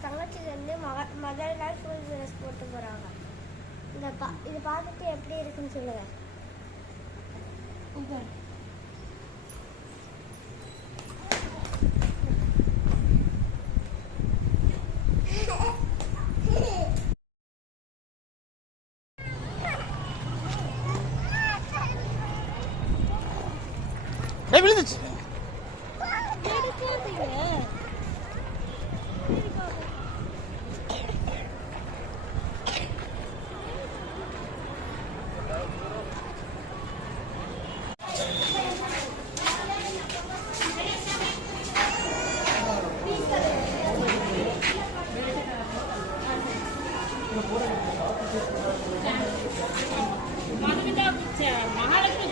என் தங்கச்சி வந்து மதர் நாள் ஃபுல் ட்ரெஸ் போட்டு போகிறாங்க. இது பார்த்துட்டு எப்படி இருக்குன்னு சொல்லுங்க. விழுந்துச்சு. மகாலட்சுமி